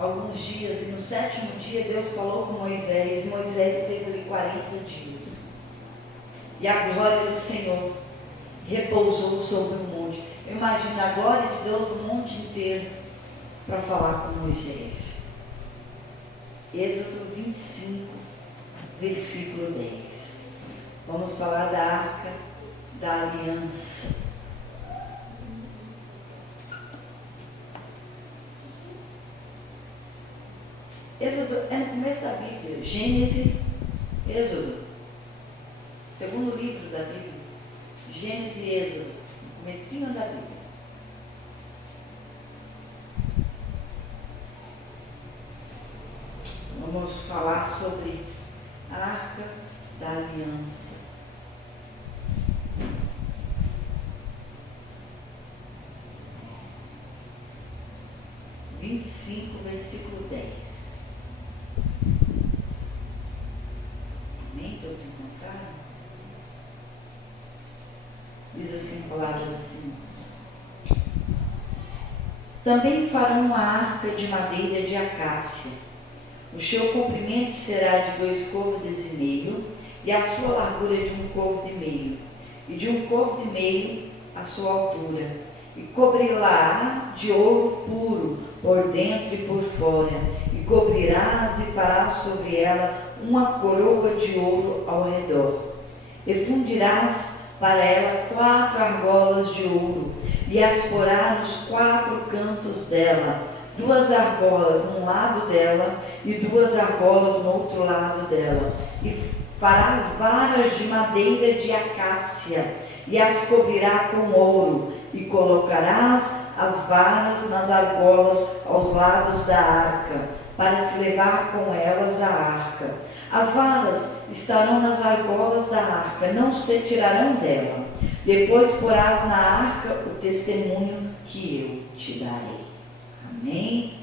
alguns dias, e no 7º dia Deus falou com Moisés, e Moisés esteve ali 40 dias. E a glória do Senhor repousou sobre o monte. Eu imagino a glória de Deus no monte inteiro para falar com Moisés. Êxodo 25, versículo 10. Vamos falar da Arca da Aliança. Êxodo é no começo da Bíblia. Gênesis, Êxodo. Segundo livro da Bíblia. Gênesis e Êxodo. No comecinho da Bíblia. Vamos falar sobre a Arca da Aliança. Versículo 10. Amém? Todos encontraram? Diz assim a palavra do Senhor. Também farão uma arca de madeira de acácia. O seu comprimento será de 2 côvados e meio, e a sua largura de 1 côvado e meio, e de 1 côvado e meio a sua altura, e cobri-la de ouro puro, por dentro e por fora, e cobrirás e farás sobre ela uma coroa de ouro ao redor. E fundirás para ela 4 argolas de ouro, e as porás nos 4 cantos dela, 2 argolas num lado dela e 2 argolas no outro lado dela. E farás varas de madeira de acácia, e as cobrirá com ouro, e colocarás as varas nas argolas aos lados da arca, para se levar com elas a arca. As varas estarão nas argolas da arca, não se tirarão dela. Depois porás na arca o testemunho que eu te darei. Amém?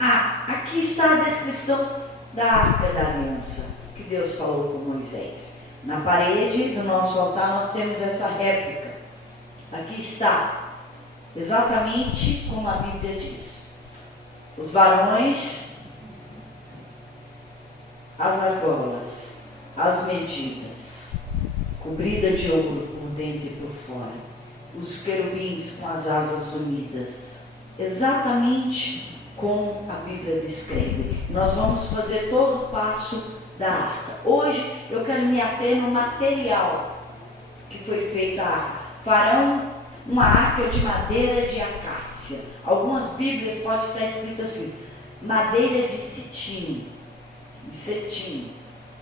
Aqui está a descrição da Arca da Aliança, que Deus falou com Moisés. Na parede do nosso altar nós temos essa réplica. Aqui está, exatamente como a Bíblia diz. Os varões, as argolas, as medidas, cobrida de ouro por dentro e por fora, os querubins com as asas unidas, exatamente como a Bíblia descreve. Nós vamos fazer todo o passo da arca. Hoje eu quero me ater no material que foi feito a arca. Farão uma arca de madeira de acácia. Algumas Bíblias pode estar escrito assim, madeira de cetim,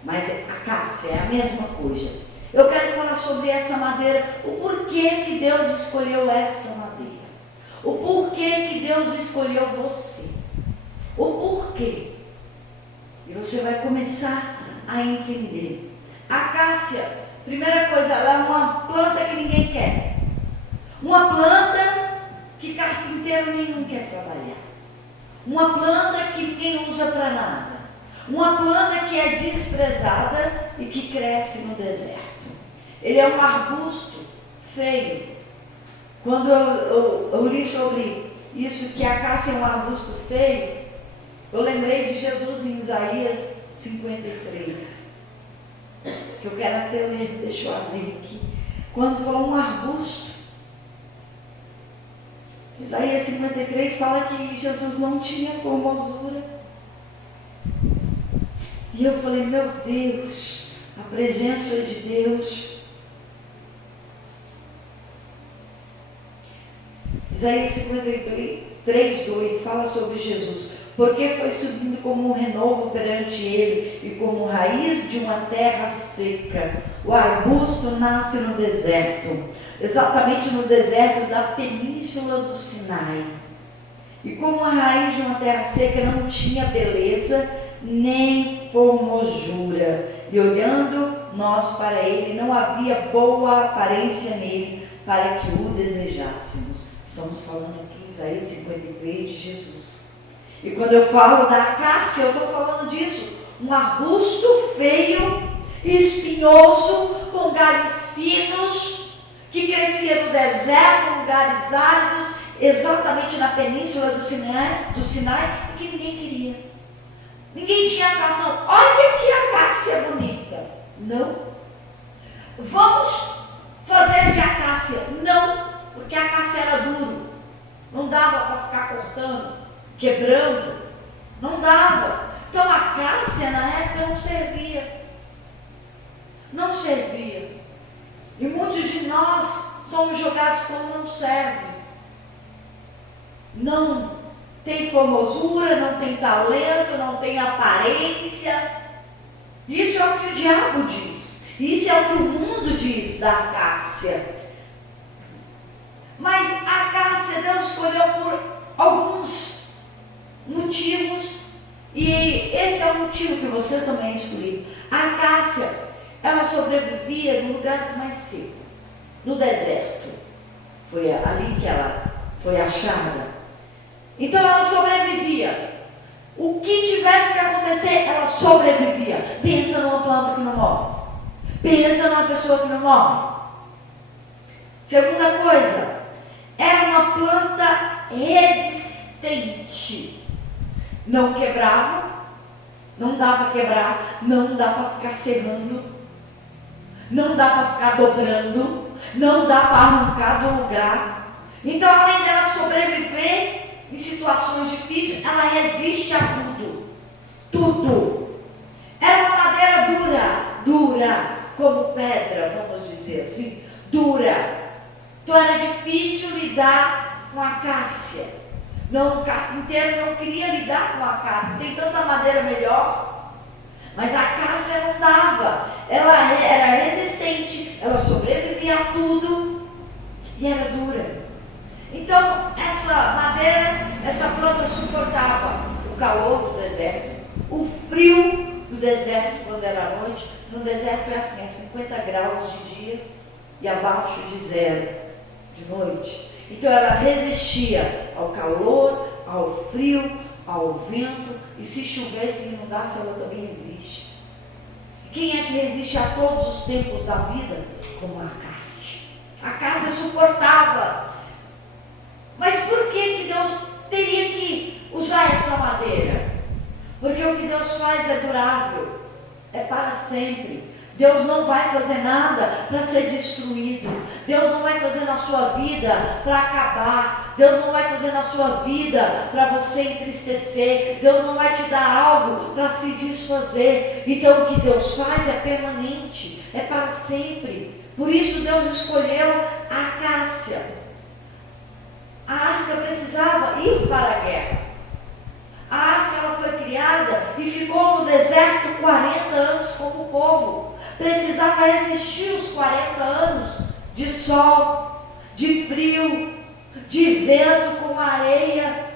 mas acácia é a mesma coisa. Eu quero falar sobre essa madeira, o porquê que Deus escolheu essa madeira. O porquê que Deus escolheu você. O porquê. E você vai começar a entender. A acácia, primeira coisa, ela é uma planta que ninguém quer. Uma planta que carpinteiro nenhum quer trabalhar. Uma planta que ninguém usa para nada. Uma planta que é desprezada e que cresce no deserto. Ele é um arbusto feio. Quando eu li sobre isso, que a acácia é um arbusto feio, eu lembrei de Jesus em Isaías 53, que eu quero até ler, deixa eu abrir aqui. Quando falou um arbusto, Isaías 53 fala que Jesus não tinha formosura. E eu falei, meu Deus, a presença de Deus. Isaías 53, 2 fala sobre Jesus. Porque foi subindo como um renovo perante ele e como raiz de uma terra seca. O arbusto nasce no deserto, exatamente no deserto da península do Sinai. E como a raiz de uma terra seca não tinha beleza nem formosura, e olhando nós para ele, não havia boa aparência nele para que o desejássemos. Estamos falando aqui em Isaías 53 de Jesus. E quando eu falo da acácia, eu estou falando disso. Um arbusto feio, espinhoso, com galhos finos, que crescia no deserto, lugares áridos. exatamente na península do Sinai, e que ninguém queria. Ninguém tinha atração. Olha que acácia bonita. Não. Vamos fazer de acácia. Não, porque a acácia era duro. Não dava para ficar cortando, quebrando. Não dava. Então a acácia na época não servia. Não servia. E muitos de nós somos jogados como não serve. Não tem formosura, não tem talento, não tem aparência. Isso é o que o diabo diz. Isso é o que o mundo diz da acácia. Mas a acácia Deus escolheu por alguns motivos. E esse é o motivo que você também escolheu. A acácia, ela sobrevivia em lugares mais secos. No deserto. Foi ali que ela foi achada. Então ela sobrevivia. O que tivesse que acontecer, ela sobrevivia. Pensa numa planta que não morre. Pensa numa pessoa que não morre. Segunda coisa, era uma planta resistente. Não quebrava, não dá para quebrar, não dá para ficar serrando, não dá para ficar dobrando, não dá para arrancar do lugar. Então, além dela sobreviver em situações difíceis, ela resiste a tudo. Tudo. Era uma madeira dura, como pedra, vamos dizer assim, dura. Então era difícil lidar com a acácia. Não, o carpinteiro não queria lidar com a acácia. Tem tanta madeira melhor. Mas a acácia não dava. Ela era resistente, ela sobrevivia a tudo e era dura. Então, essa madeira, essa planta suportava o calor do deserto, o frio do deserto quando era noite. No deserto é assim, 50 graus de dia e abaixo de 0 de noite. Então, ela resistia ao calor, ao frio, ao vento, e se chovesse e inundasse, ela também resiste. Quem é que resiste a todos os tempos da vida? Como a acácia. A acácia suportava. Mas por que Deus teria que usar essa madeira? Porque o que Deus faz é durável, é para sempre. Deus não vai fazer nada para ser destruído. Deus não vai fazer na sua vida para acabar. Deus não vai fazer na sua vida para você entristecer. Deus não vai te dar algo para se desfazer. Então o que Deus faz é permanente, é para sempre. Por isso Deus escolheu a acácia. A arca precisava ir para a guerra. A arca ela foi criada e ficou no deserto 40 anos como o povo. Precisava resistir os 40 anos de sol, de frio, de vento com areia.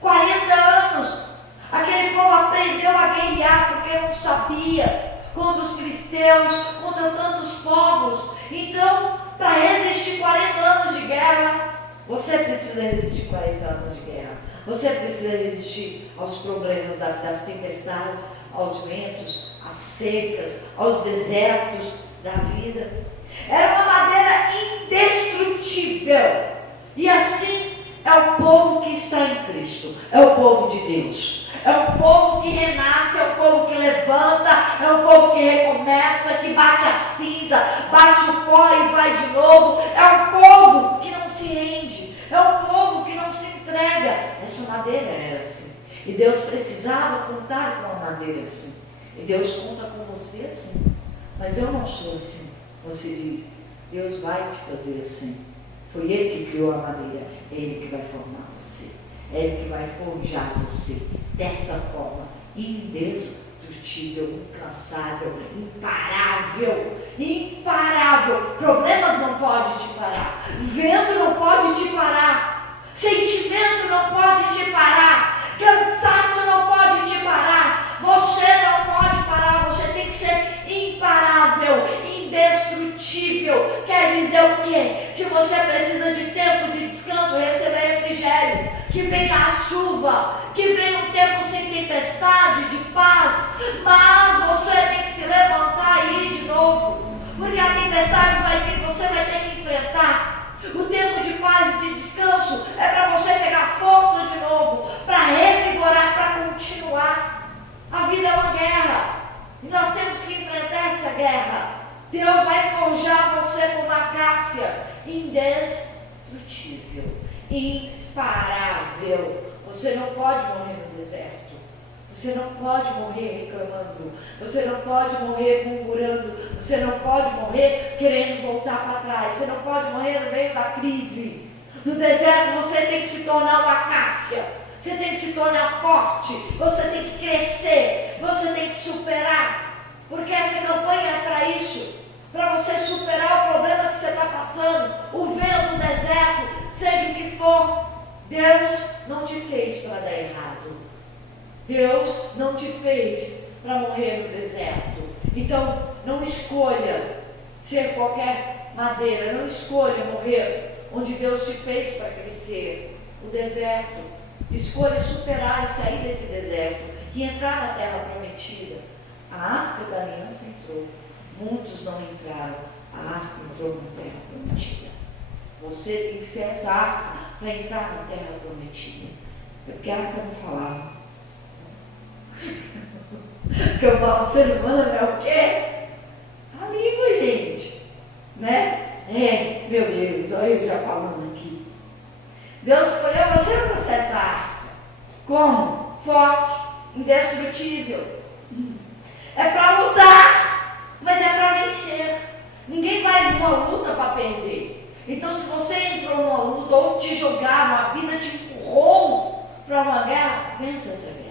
40 anos. Aquele povo aprendeu a guerrear porque não sabia, contra os filisteus, contra tantos povos. Então, para resistir 40 anos de guerra, você precisa resistir 40 anos de guerra. Você precisa resistir aos problemas das tempestades, aos ventos, às secas, aos desertos da vida. Era uma madeira indestrutível. E assim é o povo que está em Cristo. É o povo de Deus. É o povo que renasce, é o povo que levanta, é o povo que recomeça, que bate a cinza, bate o pó e vai de novo. É o povo que não se rende. É o povo que não se entrega. Essa madeira era assim. E Deus precisava contar com a madeira assim. E Deus conta com você assim. Mas eu não sou assim. Você diz, Deus vai te fazer assim. Foi Ele que criou a madeira. É Ele que vai formar você. É Ele que vai forjar você. Dessa forma, indestrutível, incansável, imparável. Imparável. Problemas não podem te parar. Vento não pode te parar. Sentimento não pode te parar. Cansaço não pode te parar. Você não pode parar. Você tem que ser imparável, indestrutível. Quer dizer o quê? Se você precisa de tempo de descanso, receber refrigério, que venha a chuva, que venha um tempo sem tempestade, de paz, mas você tem que se levantar e ir de novo, porque a tempestade vai vir, você vai ter que enfrentar. O tempo de paz fase de descanso é para você pegar força de novo, para revigorar, para continuar. A vida é uma guerra e nós temos que enfrentar essa guerra. Deus vai forjar você como uma acácia indestrutível, imparável. Você não pode morrer no deserto. Você não pode morrer reclamando. Você não pode morrer murmurando. Você não pode morrer querendo voltar para trás. Você não pode morrer no meio da crise. No deserto você tem que se tornar uma acácia. Você tem que se tornar forte. Você tem que crescer. Você tem que superar. Porque essa campanha é para isso. Para você superar o problema que você está passando. O vento, o deserto, seja o que for. Deus não te fez para dar errado. Deus não te fez para morrer no deserto. Então, não escolha ser qualquer madeira. Não escolha morrer onde Deus te fez para crescer. O deserto. Escolha superar e sair desse deserto e entrar na terra prometida. A arca da aliança entrou. Muitos não entraram. A arca entrou na terra prometida. Você tem que ser essa arca para entrar na terra prometida. Porque a arca não falava. Porque o mau ser humano é o quê? A língua, gente. Né? Meu Deus, olha eu já falando aqui. Deus escolheu você para ser essa arca. Como? Forte, indestrutível. É para lutar, mas é para vencer. Ninguém vai numa luta para perder. Então, se você entrou numa luta ou te jogaram, a vida te empurrou para uma guerra, vença essa guerra.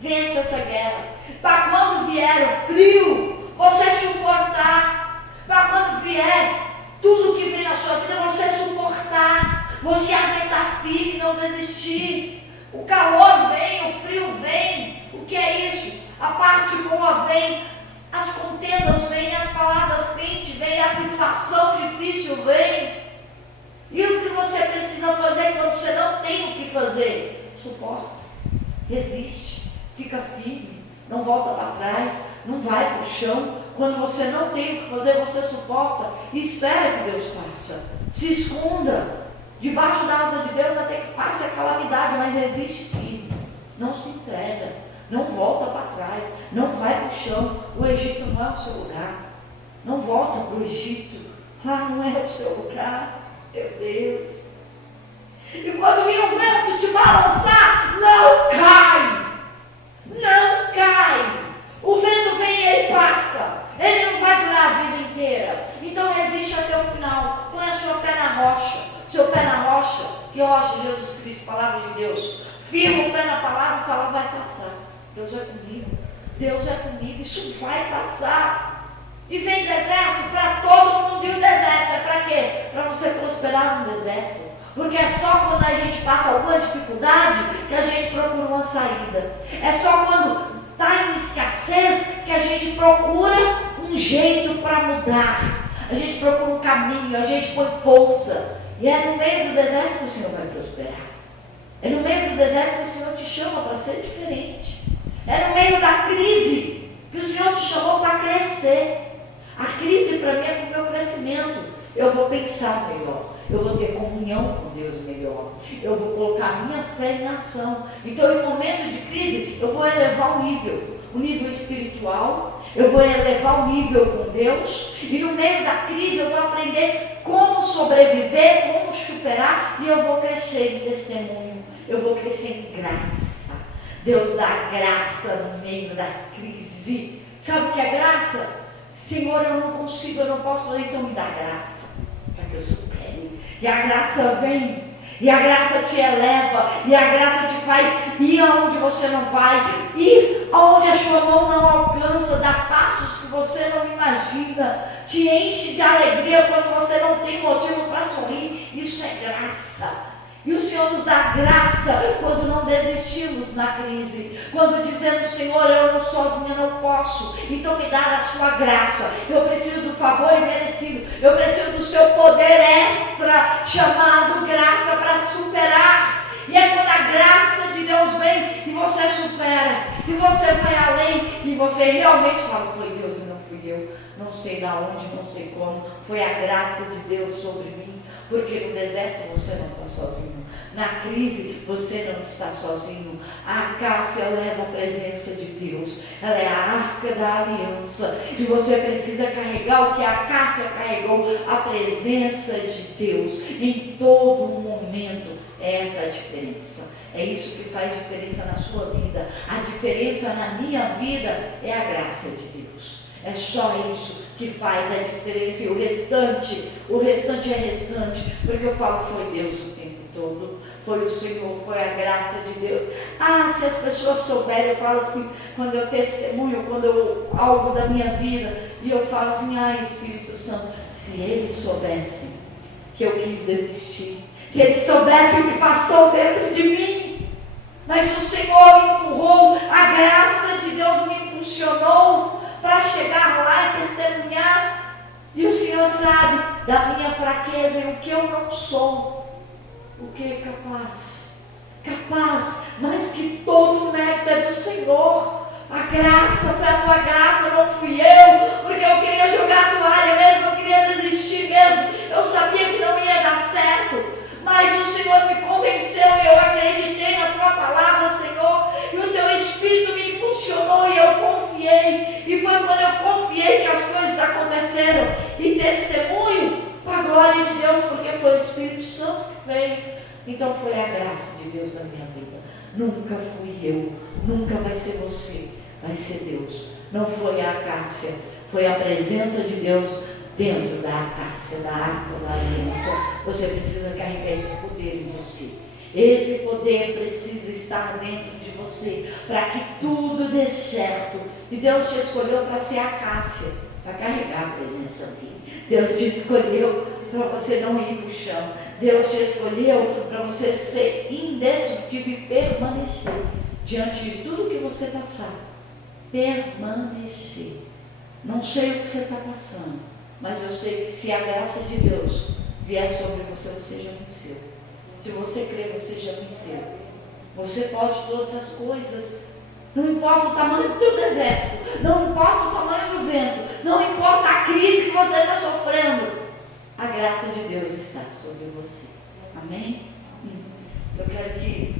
Vença essa guerra. Para quando vier o frio, você suportar. Para quando vier tudo que vem na sua vida, você suportar. Você aguentar firme, não desistir. O calor vem, o frio vem. O que é isso? A parte boa vem, as contendas vêm, as palavras quentes vêm, a situação difícil vem. E o que você precisa fazer quando você não tem o que fazer? Suporta, resiste, fica firme, não volta para trás, não vai para o chão. Quando você não tem o que fazer, você suporta e espera que Deus faça. Se esconda debaixo da asa de Deus até que passe a calamidade, mas resiste firme, não se entrega, não volta para trás, não vai para o chão. O Egito não é o seu lugar, não volta para o Egito, lá não é o seu lugar. Meu Deus. E quando vir o vento te balançar, não cai. Não cai. O vento vem e ele passa. Ele não vai durar a vida inteira. Então resiste até o final. Põe o seu pé na rocha. Seu pé na rocha. Que rocha? Jesus Cristo, palavra de Deus. Firma o pé na palavra e fala, vai passar. Deus é comigo. Deus é comigo. Isso vai passar. E vem deserto para todo mundo. E o deserto é para quê? Para você prosperar no deserto. Porque é só quando a gente passa alguma dificuldade que a gente procura uma saída. É só quando está em escassez que a gente procura um jeito para mudar. A gente procura um caminho, a gente põe força. E é no meio do deserto que o Senhor vai prosperar. É no meio do deserto que o Senhor te chama para ser diferente. É no meio da crise que o Senhor te chamou para crescer. A crise para mim é para o meu crescimento. Eu vou pensar melhor. Eu vou ter comunhão com Deus melhor. Eu vou colocar a minha fé em ação. Então, em momento de crise, eu vou elevar o nível espiritual. Eu vou elevar o nível com Deus. E no meio da crise, eu vou aprender como sobreviver, como superar. E eu vou crescer em testemunho. Eu vou crescer em graça. Deus dá graça no meio da crise. Sabe o que é graça? Senhor, eu não consigo, eu não posso fazer, então me dá graça, para que eu supere. E a graça vem, e a graça te eleva, e a graça te faz ir aonde você não vai, ir aonde a sua mão não alcança, dá passos que você não imagina, te enche de alegria quando você não tem motivo para sorrir. Isso é graça. E o Senhor nos dá graça quando não desistimos na crise. Quando dizemos, Senhor, eu não sozinha não posso. Então me dá a sua graça. Eu preciso do favor imerecido. Eu preciso do seu poder extra, chamado graça, para superar. E é quando a graça de Deus vem e você supera. E você vai além. E você realmente fala, foi Deus e não fui eu. Não sei de onde, não sei como. Foi a graça de Deus sobre mim. porque no deserto você não está sozinho. Na crise você não está sozinho. A acácia leva a presença de Deus. Ela é a arca da aliança. E você precisa carregar o que a acácia carregou, a presença de Deus. Em todo momento é essa a diferença. É isso que faz diferença na sua vida. A diferença na minha vida é a graça de Deus. É só isso que faz a diferença. E o restante é restante. Porque eu falo, foi Deus o tempo todo. Foi o Senhor, foi a graça de Deus. Se as pessoas souberem, eu falo assim, quando eu testemunho, algo da minha vida, e eu falo assim, Espírito Santo, se eles soubessem que eu quis desistir, se eles soubessem o que passou dentro de mim, mas o Senhor me empurrou, a graça de Deus me impulsionou para chegar lá e testemunhar, e o Senhor sabe da minha fraqueza e o que eu não sou. O que é capaz, mas que todo o mérito é do Senhor. A graça, foi a tua graça, não fui eu, porque eu queria jogar a toalha mesmo, eu queria desistir mesmo, eu sabia que não ia dar certo, mas o Senhor me convenceu e eu acreditei na tua palavra, Senhor, e o teu Espírito me impulsionou e eu confiei, e foi quando eu confiei que as coisas aconteceram, e testemunho para a glória de Deus, porque foi o Espírito Santo que fez. Então foi a graça de Deus na minha vida. Nunca fui eu, nunca vai ser você, vai ser Deus. Não foi a acácia, foi a presença de Deus dentro da acácia, da arca da aliança. Você precisa carregar esse poder em você. Esse poder precisa estar dentro de você, para que tudo dê certo. E Deus te escolheu para ser acácia, para carregar a presença dele. Deus te escolheu para você não ir para o chão. Deus te escolheu para você ser indestrutível e permanecer diante de tudo que você passar. Permanecer. Não sei o que você está passando, mas eu sei que se a graça de Deus vier sobre você, você já venceu. Se você crer, você já venceu. Você pode todas as coisas. Não importa o tamanho do teu deserto, não importa o tamanho do vento, não importa a crise que você está sofrendo, a graça de Deus está sobre você. Amém? Eu quero que